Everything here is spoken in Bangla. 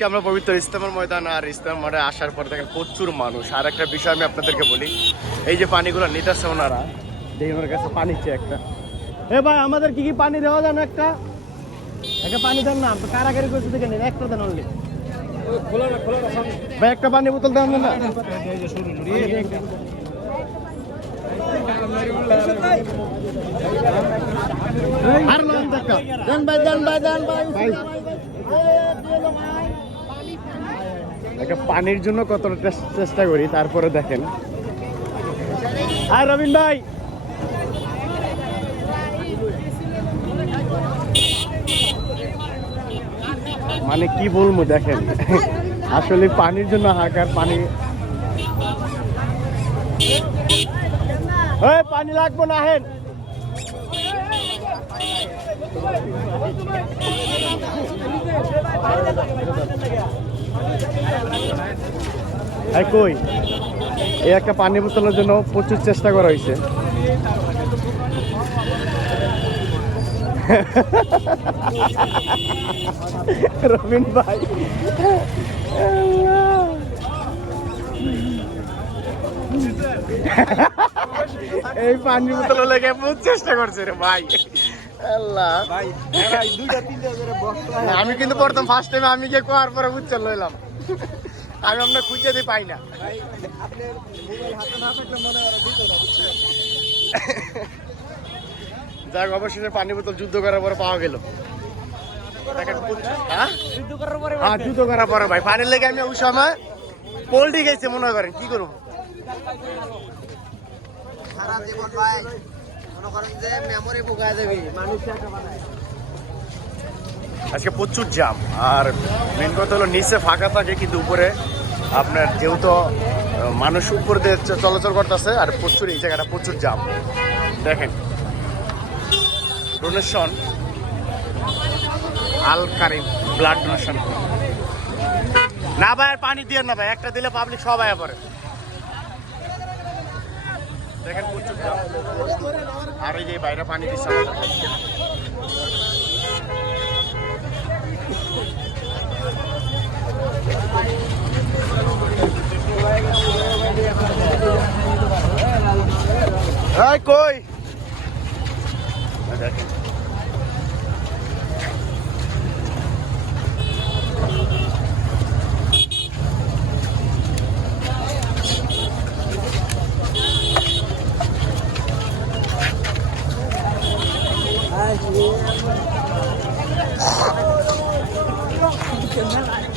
আজকে আমরা পবিত্র ইস্তেমার ময়দান আর ইস্তেমার মাঠে আসার পর দেখেন প্রচুর মানুষ। আর একটা বিষয় আমি আপনাদেরকে বলি এই যে পানিগুলো নিতেছে ওনারা দেখুন ওর কাছে পানি চেয়ে একটা। এ ভাই আমাদের কি কি পানি দেওয়া যান একটা? একটা পানি দেন না কারাগারি করতে থেকে নেন একটা দেন অনলি ভাই একটা পানি বোতল দেন না। আর লন দেখা। দেন ভাই দেন ভাই দেন ভাই। একটা পানির জন্য কতটা চেষ্টা করি, তারপরে দেখেন। আর রবিন ভাই। মানে কি বলব, দেখেন, আসলে পানির জন্য হাকার পানি পানি লাগবো না, হেন। এই কই এই একটা পানি বোতলের জন্য প্রচুর চেষ্টা করা হয়েছে রবিন ভাই। এই পানি বোতল লেগে বহুত চেষ্টা করছে রে ভাই। আল্লাহ। আমি কিন্তু প্রথম ফার্স্ট টাইম আমি গিয়ে কোয়ার পরে বুঝতে লইলাম। আমি আমরা খুঁজে দিই পাই না। যাক অবশেষে পানি বোতল যুদ্ধ করার পরে পাওয়া গেল। হ্যাঁ? হ্যাঁ যুদ্ধ করার পরে ভাই। পানির লেগে আমি ওই সময় পোল্ট্রি গেছে মনে করেন কি করব? সারা জীবন ভাই মনে করেন যে মেমোরি দেবি আজকে প্রচুর জাম আর মেন কথা হলো নিচে ফাঁকা থাকে কিন্তু উপরে। আপনার যেহেতু মানুষ উপর দিয়ে চলাচল করতেছে, আর প্রচুর এই জায়গাটা প্রচুর জাম দেখেন donation Al Karim blood donation না ভাই পানি দিয়ে না ভাই, একটা দিলে পাবলিক সবাই পরে দেখেন প্রচুর আর এই যে বাইরে পানি দিচ্ছে কই? দেখেন। Yeah.